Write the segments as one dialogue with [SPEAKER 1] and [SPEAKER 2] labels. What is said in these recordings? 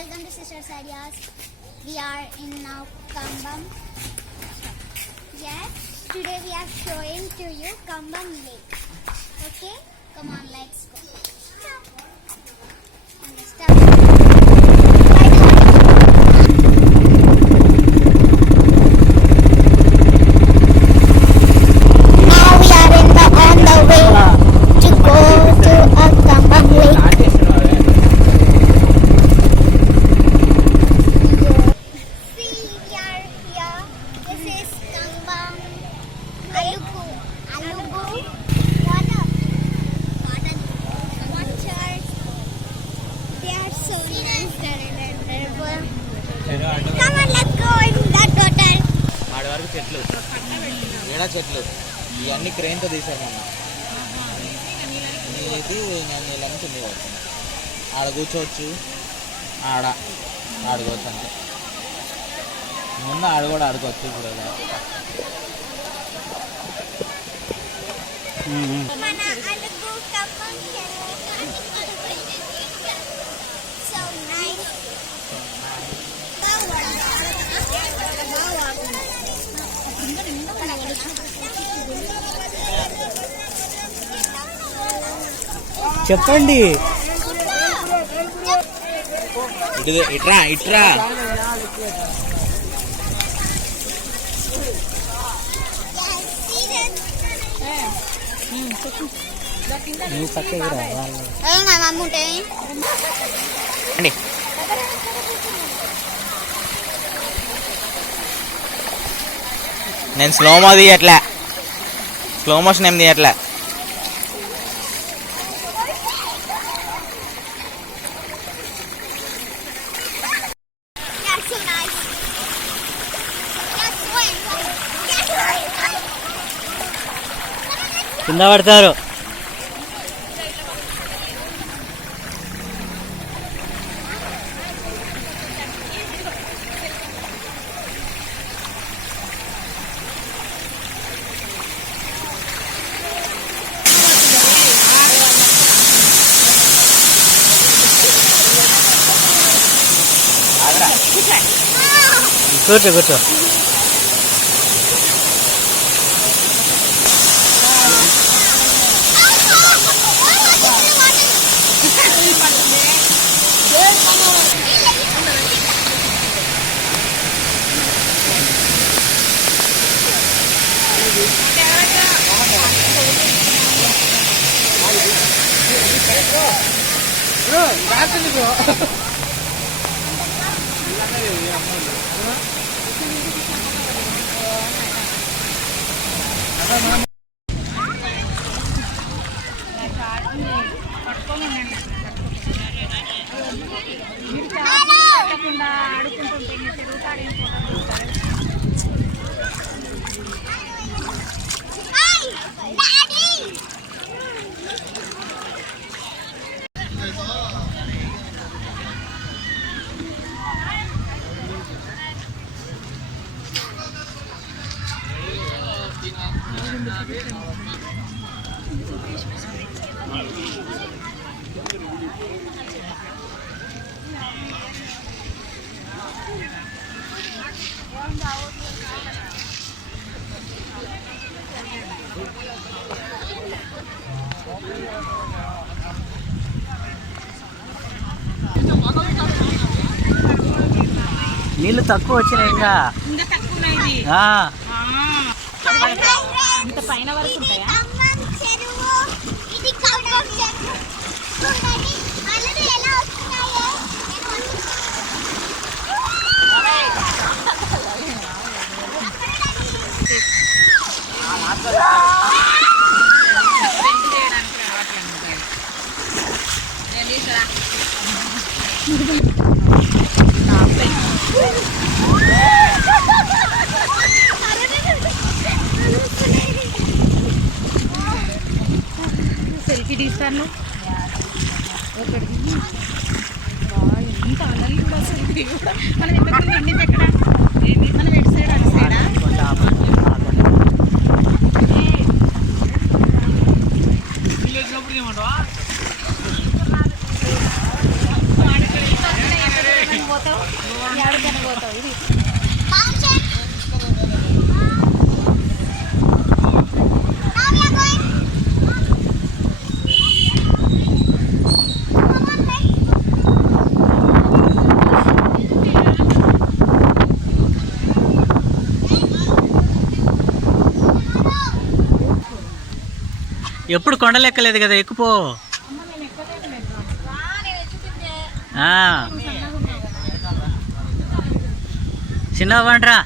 [SPEAKER 1] Welcome to Sister Sadias. We are in now Kambam. Yes, today we are showing to you Kambam Lake. Okay, come on, let's go.
[SPEAKER 2] ఆడ వరకు చెట్లు. ఏడా చెట్లు? ఇవన్నీ క్రెయిన్తో తీసాను ఇది నేను ఇలా నుంచి ఉంది ఆడ కూర్చోవచ్చు. ఆడ. ఆడుకోవచ్చు అంతే. ముందు ఆడ కూడా ఆడుకోవచ్చు ఇప్పుడు.
[SPEAKER 1] మన అలుగు
[SPEAKER 3] చెప్పండి.
[SPEAKER 2] ఇటు ఇట్రా ఇట్రా.
[SPEAKER 3] నువ్వు పక్కకి రా వాళ్ళు
[SPEAKER 1] ఏం కాదు అమ్ముంటే
[SPEAKER 2] అండి. నేను స్లోమో తీయట్లే. స్లో మోషన్ ఏం తీయట్లే.
[SPEAKER 3] కింద పడతారు. కూర్చో కూర్చో.
[SPEAKER 1] బ్రో రాత్రి బ్రో ఆడుకుంటుంటే
[SPEAKER 3] నీళ్ళు తక్కువ వచ్చినాయి ఇంకా.
[SPEAKER 4] ఇంత పైన వరకు ఉంటాయా?
[SPEAKER 1] కమ్మం చెరువు.
[SPEAKER 4] సెల్ఫీ తీస్తాను. ఒకటి. ఎంత అలలు కూడా అసలు మనం ఎక్కడ ఎండింది ఎక్కడ మనం ఎటు సైడ్ అటు సైడా
[SPEAKER 3] ఎప్పుడు కొండలెక్కలేదు కదా ఎక్కుపో. చిన్న చిన్నగా పండ్రా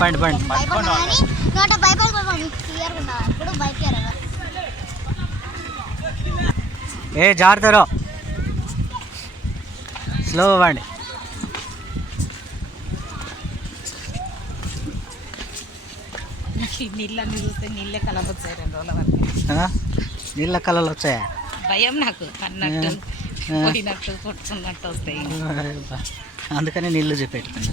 [SPEAKER 3] పండి పండి
[SPEAKER 1] నోట ఉండాలి. ఇప్పుడు భయపడారు
[SPEAKER 3] ఏ జాగ్రత్తరో స్లో అవ్వండి
[SPEAKER 4] నీళ్ళన్నీ చూస్తే నీళ్ళే కలబొచ్చాయి రెండు రోజుల వరకు.
[SPEAKER 3] ఆ? నీళ్ళ కళలు వచ్చాయా?
[SPEAKER 4] భయం నాకు అన్నట్టు. పోయినట్టు కొట్టుకున్నట్టు వస్తాయి.
[SPEAKER 3] అందుకనే నీళ్ళు చూపెట్టుకున్నా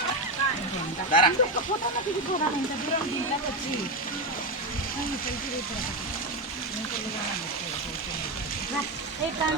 [SPEAKER 4] తీ. ఇట్లా